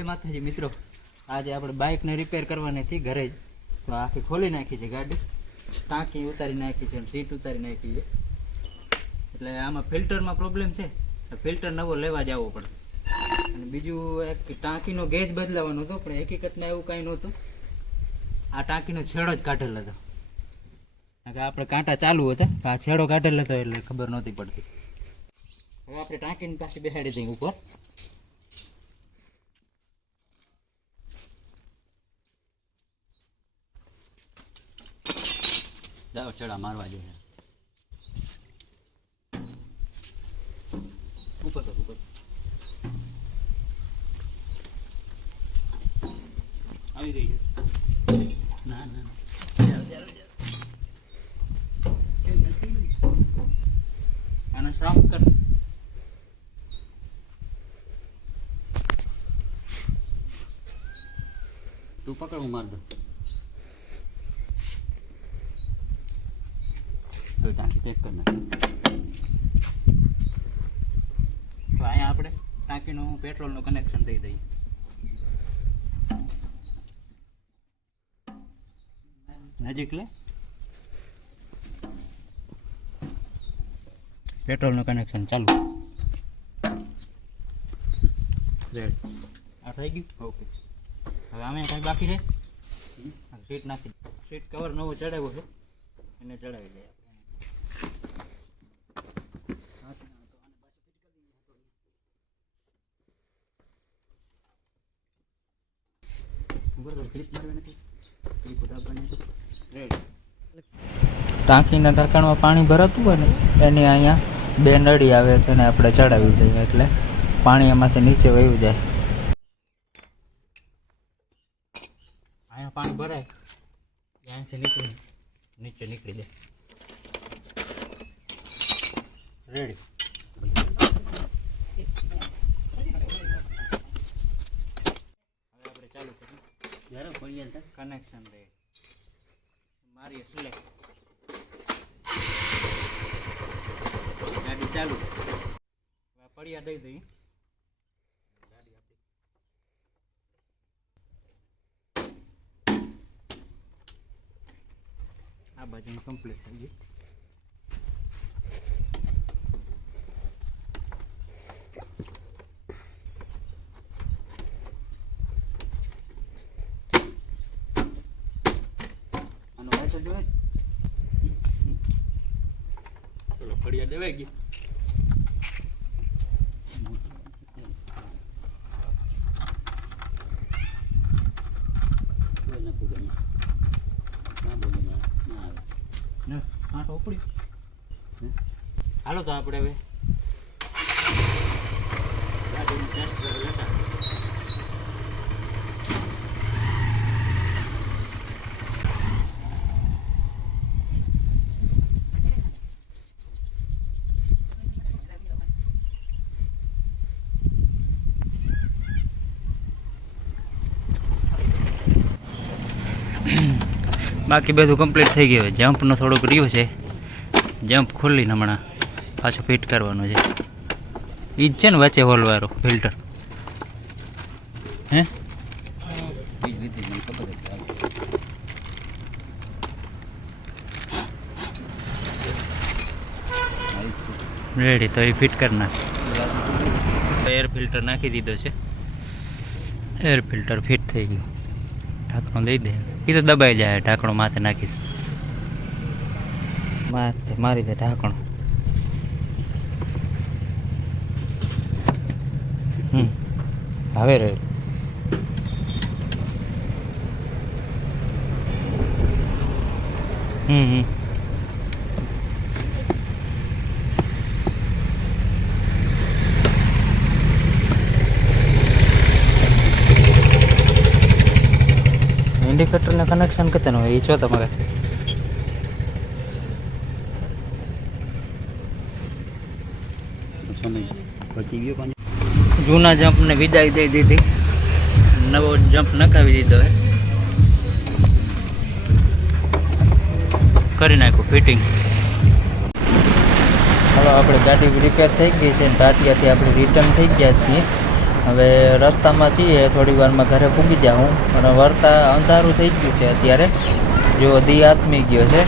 જય માતાજી મિત્રો. આજે આપણે બાઇકને રિપેર કરવાની હતી ઘરે જ. તો આખી ખોલી નાખી છે ગાડી. ટાંકી ઉતારી નાખી છે સીટ ઉતારી નાખી છે. એટલે આમાં ફિલ્ટરમાં પ્રોબ્લેમ છે. ફિલ્ટર નવો લેવા જવો પડશે. અને બીજું એક ટાંકીનો ગેજ બદલાવાનો હતો, પણ હકીકતમાં એવું કાંઈ નહોતું. આ ટાંકીનો છેડો જ કાઢેલો હતો. આપણે કાંટા ચાલુ હતા આ છેડો કાઢેલો હતો એટલે ખબર નહોતી પડતી. હવે આપણે ટાંકીની પાસે બેસાડી દઈએ ઉપર. જાઓ ચડા મારવા જોઈએ ઉપર કર ઉપર. આવી ગઈ છે. ના ના. આને સાફ કર. તું પકડ હું માર દઉં. તો ટાંકી પેક કરી નાખ તો અહીંયા આપણે ટાંકીનું પેટ્રોલનું કનેક્શન દઈ દઈએ નજીક લે પેટ્રોલનું કનેક્શન ચાલુ રેડ આ થઈ ગયું ઓકે હવે આમે કાંઈ બાકી છે સીટ નાખી સીટ કવર નવો ચડાવ્યો છે એને ચડાવી દઈએ આપણે ટાંકીના ઢાંકણમાં પાણી ભરાતું હોય ને, એની અહીંયા બે નળી આવે છે ને આપણે ચડાવી દઈએ એટલે પાણી એમાંથી નીચે વહી જાય. અહીંયા પાણી ભરાય, ત્યાંથી નીકળી નીચે નીકળી જાય. રેડી. હવે આપણે ચાલુ કરીએ. જ્યારે ખોલી જાય કનેક્શન દે મારી સિલેક્ટ ગાડી ચાલુ પડિયા દઈ દઈ આ બાજુનું કમ્પ્લીટ થઈ ગયું. જોવે ચલો પડિયા દેવાઈ ગઈ? હાલો તો આપણે હવે બાકી બધું કમ્પ્લીટ થઈ ગયું. જમ્પનો થોડુંક રહ્યું છે. જમ્પ ખોલીને હમણાં પાછું ફિટ કરવાનું છે. એ જ છે ને વચ્ચે હોલવાળો ફિલ્ટર હે. રેડી તો એ ફિટ કરી નાખ. એર ફિલ્ટર નાખી દીધો છે. એર ફિલ્ટર ફિટ થઈ ગયું. ઢાંકણું દઈ દે. એ તો દબાઈ જાય, ઢાંકણું માથે નાખીશ. માથે, મારી દે ઢાંકણું. હમ. હવે રે. હમ હમ. કનેક્શન તમારે સમય પહોંચી ગયો પણ જૂના જમ્પને વિદાય દઈ દીધી. નવો જમ્પ નખાવી દીધો હે. કરી નાખ્યું ફિટિંગ હાલો, આપણે ગાડી રિપેર થઈ ગઈ છે ભાટિયાથી આપણે રિટર્ન થઈ ગયા છીએ. હવે રસ્તામાં છીએ, થોડી વારમાં ઘરે પૂગી જાઉં પણ વર્તા અંધારું થઈ ગયું છે અત્યારે. જો દી આત્મી ગયો છે,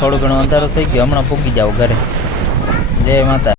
થોડું ઘણું અંધારું થઈ ગયું, હમણાં પૂગી જાઉં ઘરે. જય માતા